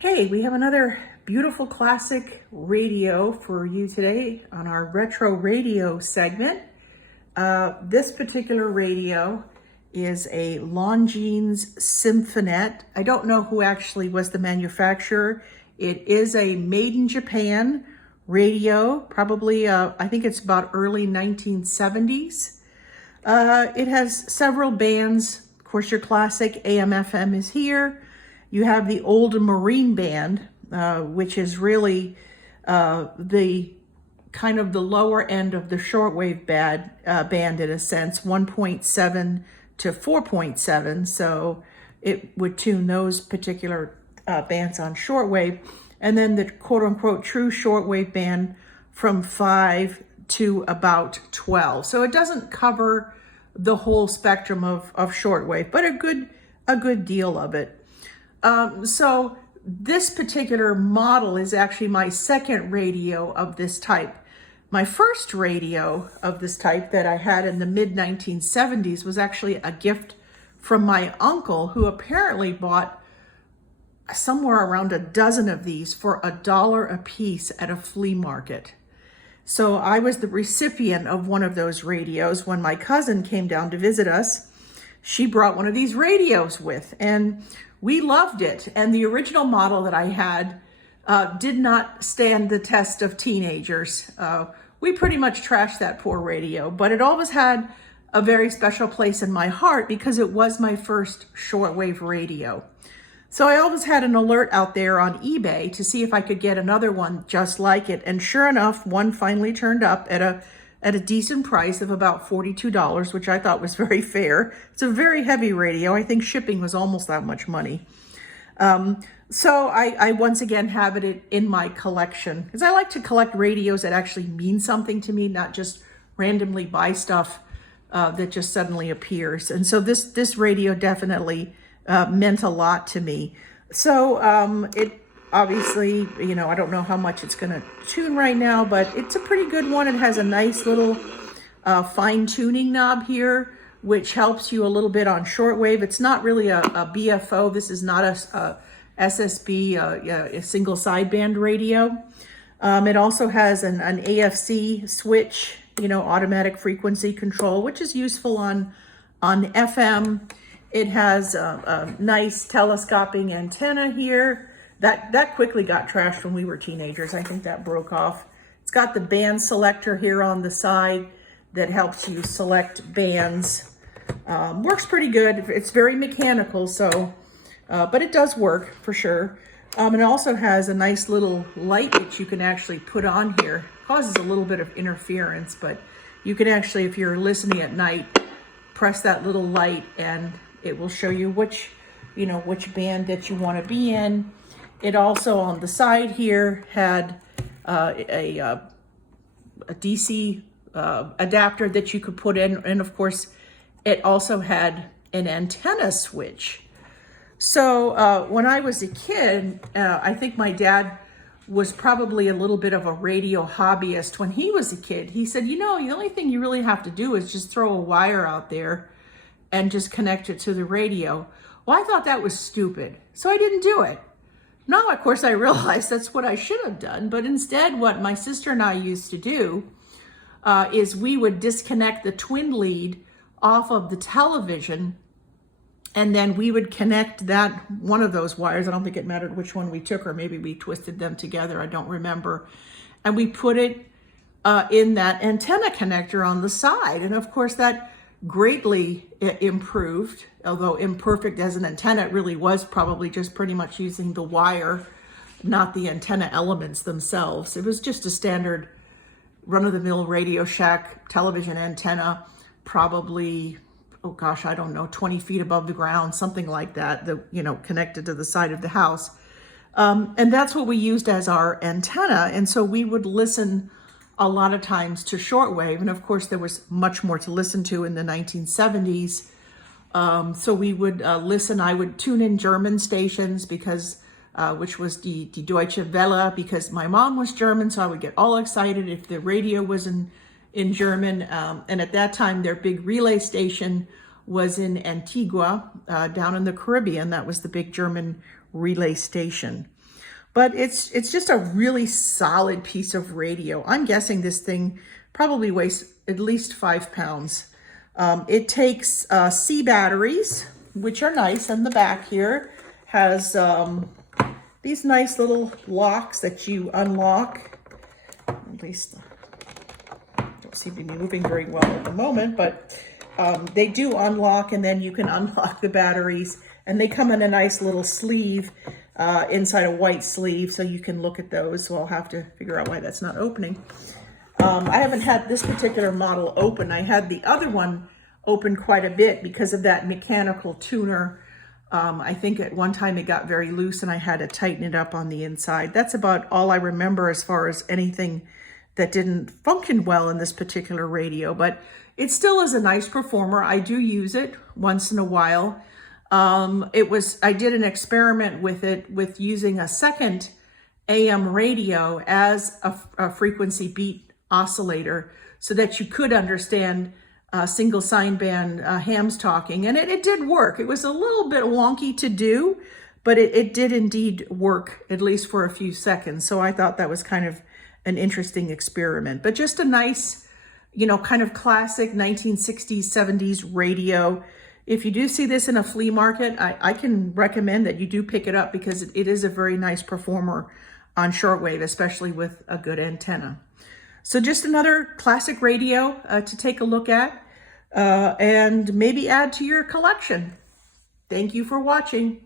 Hey, we have another beautiful classic radio for you today on our retro radio segment. This particular radio is a Longines Symphonette. I don't know who actually was the manufacturer. It is a made in Japan radio, probably I think it's about early 1970s. It has several bands. Of course, your classic AM/FM is here. You have the old Marine band, which is really the kind of the lower end of the shortwave band in a sense, 1.7 to 4.7. So it would tune those particular bands on shortwave. And then the quote unquote true shortwave band from 5 to about 12. So it doesn't cover the whole spectrum of shortwave, but a good deal of it. So this particular model is actually my second radio of this type. My first radio of this type that I had in the mid 1970s was actually a gift from my uncle, who apparently bought somewhere around a dozen of these for $1 a piece at a flea market. So I was the recipient of one of those radios when my cousin came down to visit us. She brought one of these radios with, and we loved it. And the original model that I had did not stand the test of teenagers. We pretty much trashed that poor radio, but it always had a very special place in my heart because it was my first shortwave radio. So I always had an alert out there on eBay to see if I could get another one just like it. And sure enough, one finally turned up at a decent price of about $42, which I thought was very fair. It's a very heavy radio. I think shipping was almost that much money. So I once again have it in my collection because I like to collect radios that actually mean something to me, not just randomly buy stuff that just suddenly appears. And so this radio definitely meant a lot to me. So it obviously, I don't know how much it's going to tune right now, but it's a pretty good one. It has a nice little fine tuning knob here, which helps you a little bit on shortwave. It's not really a BFO. This is not a SSB, a single sideband radio. It also has an AFC switch, automatic frequency control, which is useful on FM. It has a nice telescoping antenna here. That quickly got trashed when we were teenagers. I think that broke off. It's got the band selector here on the side that helps you select bands. Works pretty good. It's very mechanical, so, but it does work for sure. It also has a nice little light that you can actually put on here. Causes a little bit of interference, but you can actually, if you're listening at night, press that little light and it will show you which band that you want to be in. It also on the side here had a DC adapter that you could put in. And of course, it also had an antenna switch. So when I was a kid, I think my dad was probably a little bit of a radio hobbyist. When he was a kid, he said, the only thing you really have to do is just throw a wire out there and just connect it to the radio. Well, I thought that was stupid, so I didn't do it. Now, of course, I realized that's what I should have done, but instead what my sister and I used to do is we would disconnect the twin lead off of the television, and then we would connect one of those wires. I don't think it mattered which one we took, or maybe we twisted them together, I don't remember. And we put it in that antenna connector on the side. And of course, that greatly improved, although imperfect as an antenna, it really was probably just pretty much using the wire, not the antenna elements themselves. It was just a standard run-of-the-mill Radio Shack television antenna, probably, oh gosh, I don't know, 20 feet above the ground, something like that, connected to the side of the house. And that's what we used as our antenna. And so we would listen a lot of times to shortwave. And of course, there was much more to listen to in the 1970s. So we would listen. I would tune in German stations because, which was die Deutsche Welle, because my mom was German. So I would get all excited if the radio was in German. And at that time, their big relay station was in Antigua, down in the Caribbean. That was the big German relay station. but it's just a really solid piece of radio. I'm guessing this thing probably weighs at least 5 pounds. It takes C batteries, which are nice, and the back here has these nice little locks that you unlock. At least don't seem to be moving very well at the moment, but they do unlock, and then you can unlock the batteries, and they come in a nice little sleeve inside a white sleeve, so you can look at those. So I'll have to figure out why that's not opening. I haven't had this particular model open. I had the other one open quite a bit because of that mechanical tuner. I think at one time it got very loose and I had to tighten it up on the inside. That's about all I remember as far as anything that didn't function well in this particular radio, but it still is a nice performer. I do use it once in a while. I did an experiment with it with using a second AM radio as a frequency beat oscillator so that you could understand single sideband hams talking, and it did work. It was a little bit wonky to do, but it did indeed work, at least for a few seconds. So I thought that was kind of an interesting experiment, but just a nice, kind of classic 1960s, 70s radio. If you do see this in a flea market, I can recommend that you do pick it up because it is a very nice performer on shortwave, especially with a good antenna. So just another classic radio to take a look at and maybe add to your collection. Thank you for watching.